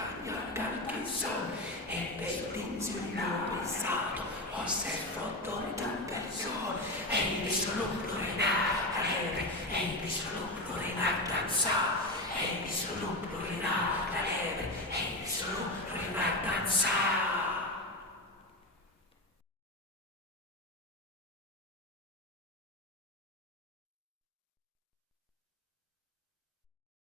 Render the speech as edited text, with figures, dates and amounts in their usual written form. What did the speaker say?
montagna calchissò e per l'inizio pensato osservò tante persone e in viso l'ombra